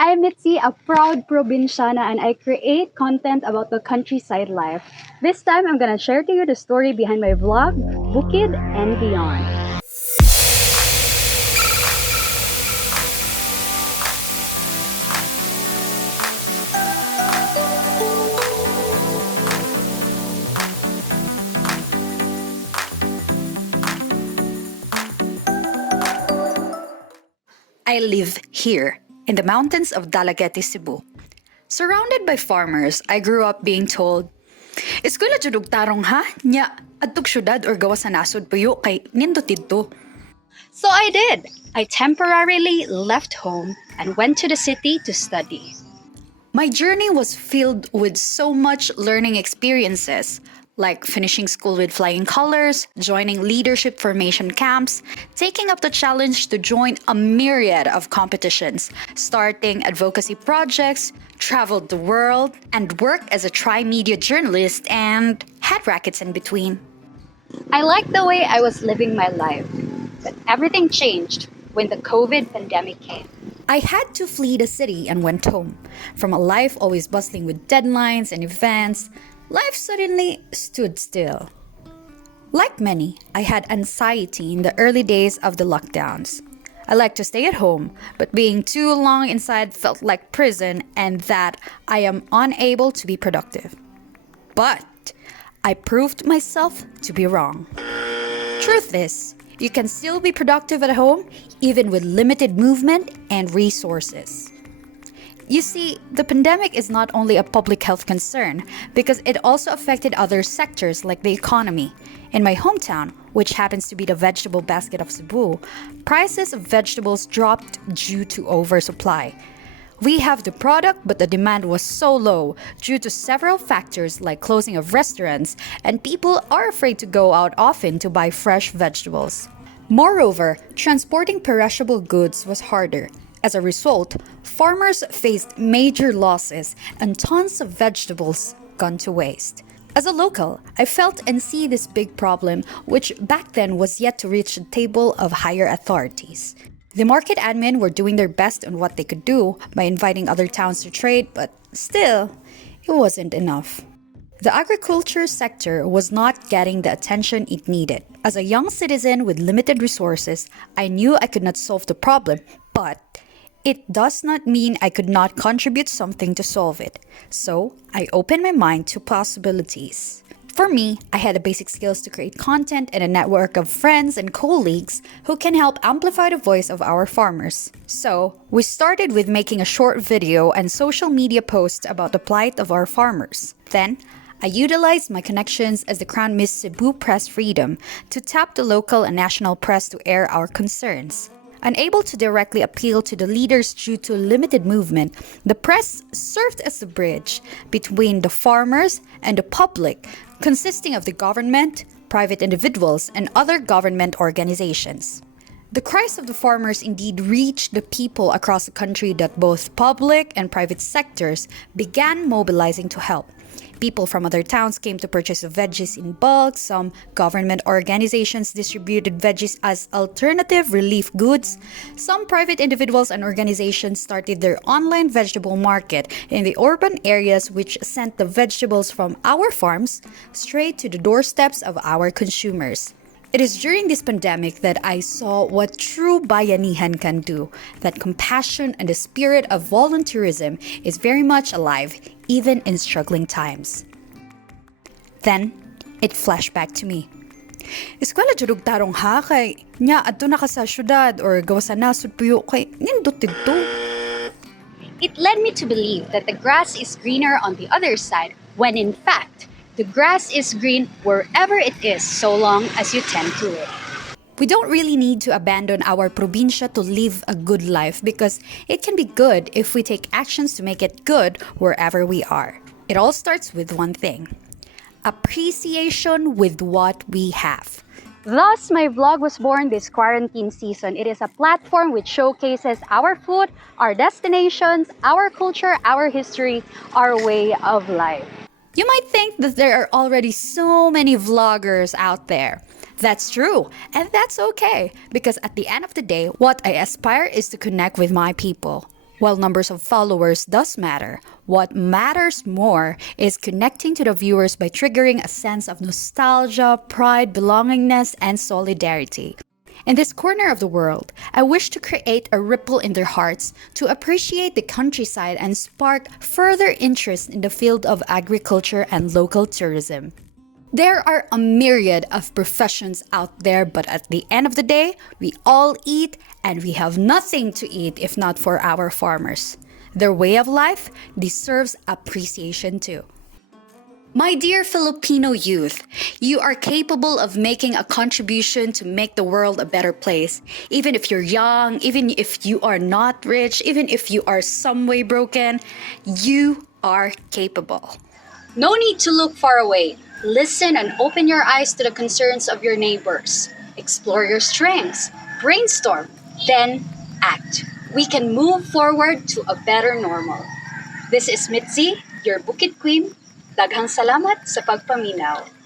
I'm Mitzi, a proud provinciana, and I create content about the countryside life. This time, I'm gonna share to you the story behind my vlog, Bukid and Beyond. I live here, in the mountains of Daghang, Cebu. Surrounded by farmers, I grew up being told, "Eskwela jud og tarong ha? Nya, adtog syudad or gawas sa nasod puyo kay nindot didto." So I did. I temporarily left home and went to the city to study. My journey was filled with so much learning experiences, like finishing school with flying colors, joining leadership formation camps, taking up the challenge to join a myriad of competitions, starting advocacy projects, traveled the world, and worked as a tri-media journalist and had rackets in between. I liked the way I was living my life, but everything changed when the COVID pandemic came. I had to flee the city and went home. From a life always bustling with deadlines and events, life suddenly stood still. Like many, I had anxiety in the early days of the lockdowns. I liked to stay at home, but being too long inside felt like prison and that I am unable to be productive. But I proved myself to be wrong. Truth is, you can still be productive at home even with limited movement and resources. You see, the pandemic is not only a public health concern because it also affected other sectors like the economy. In my hometown, which happens to be the vegetable basket of Cebu, prices of vegetables dropped due to oversupply. We have the product, but the demand was so low due to several factors like closing of restaurants, and people are afraid to go out often to buy fresh vegetables. Moreover, transporting perishable goods was harder. As a result, farmers faced major losses and tons of vegetables gone to waste. As a local, I felt and see this big problem, which back then was yet to reach the table of higher authorities. The market admin were doing their best on what they could do by inviting other towns to trade, but still, it wasn't enough. The agriculture sector was not getting the attention it needed. As a young citizen with limited resources, I knew I could not solve the problem, but it does not mean I could not contribute something to solve it. So, I opened my mind to possibilities. For me, I had the basic skills to create content and a network of friends and colleagues who can help amplify the voice of our farmers. So, we started with making a short video and social media posts about the plight of our farmers. Then, I utilized my connections as the Crown Miss Cebu Press Freedom to tap the local and national press to air our concerns. Unable to directly appeal to the leaders due to limited movement, the press served as a bridge between the farmers and the public, consisting of the government, private individuals, and other government organizations. The cries of the farmers indeed reached the people across the country that both public and private sectors began mobilizing to help. People from other towns came to purchase the veggies in bulk. Some government organizations distributed veggies as alternative relief goods. Some private individuals and organizations started their online vegetable market in the urban areas, which sent the vegetables from our farms straight to the doorsteps of our consumers. It is during this pandemic that I saw what true bayanihan can do, that compassion and the spirit of volunteerism is very much alive, even in struggling times. Then, it flashed back to me. Eskwela jud og tarong ha kay nya adto na ka sa syudad or gawas sa nasod puyo kay nindot didto. It led me to believe that the grass is greener on the other side, when in fact, the grass is green wherever it is so long as you tend to it. We don't really need to abandon our probinsya to live a good life because it can be good if we take actions to make it good wherever we are. It all starts with one thing: appreciation with what we have. Thus, my vlog was born this quarantine season. It is a platform which showcases our food, our destinations, our culture, our history, our way of life. You might think that there are already so many vloggers out there. That's true, and that's okay, because at the end of the day, what I aspire is to connect with my people. While numbers of followers does matter, what matters more is connecting to the viewers by triggering a sense of nostalgia, pride, belongingness, and solidarity. In this corner of the world, I wish to create a ripple in their hearts to appreciate the countryside and spark further interest in the field of agriculture and local tourism. There are a myriad of professions out there, but at the end of the day, we all eat and we have nothing to eat if not for our farmers. Their way of life deserves appreciation too. My dear Filipino youth, you are capable of making a contribution to make the world a better place. Even if you're young, even if you are not rich, even if you are some way broken, you are capable. No need to look far away. Listen and open your eyes to the concerns of your neighbors. Explore your strengths. Brainstorm. Then act. We can move forward to a better normal. This is Mitzi, your Bukid Queen. Daghang salamat sa pagpaminaw.